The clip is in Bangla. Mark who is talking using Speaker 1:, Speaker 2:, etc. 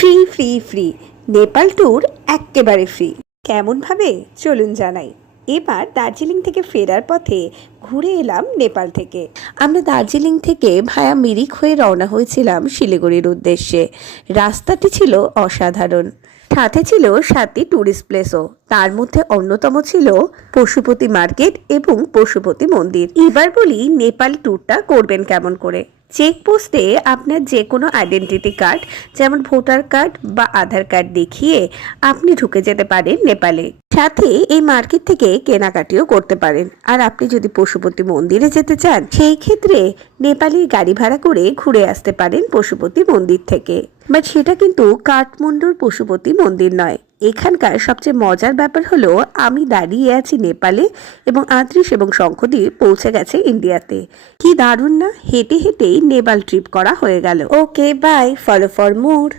Speaker 1: Free free free. Nepal tour এক্কেবারে ফ্রি। কেমনভাবে? চলুন জানাই। এবার দার্জিলিং থেকে ফেরার পথে ঘুরে এলাম নেপাল থেকে। আমরা দার্জিলিং থেকে ভায়া মিরিক হয়ে রওনা হয়েছিলাম শিলিগুড়ির উদ্দেশ্যে। রাস্তাটি ছিল অসাধারণ। সাথে ছিল সাতটি ট্যুরিস্ট প্লেসও। তার মধ্যে অন্যতম ছিল পশুপতি মার্কেট এবং পশুপতি মন্দির। এবার বলি নেপাল ট্যুরটা করবেন কেমন করে? চেকপোস্টে আপনার যে কোনো আইডেন্টিটি কার্ড, যেমন ভোটার কার্ড বা আধার কার্ড দেখিয়ে আপনি ঢুকে যেতে পারেন নেপালে। সাথে এই মার্কেট থেকে কেনাকাটিও করতে পারেন। আর আপনি যদি পশুপতি মন্দিরে যেতে চান, সেই ক্ষেত্রে নেপালি গাড়ি ভাড়া করে ঘুরে আসতে পারেন পশুপতি মন্দির থেকে। বাট সেটা কিন্তু কাঠমান্ডুর পশুপতি মন্দির নয়। এখানকার সবচেয়ে মজার ব্যাপার হলো, আমি দাঁড়িয়ে আছি নেপালে এবং আদ্রিশ এবং শঙ্খদ্বীপ পৌঁছে গেছে ইন্ডিয়াতে। কি দারুণ না? হেঁটে হেঁটেই নেপাল ট্রিপ করা হয়ে গেল। Okay, bye. Follow for more.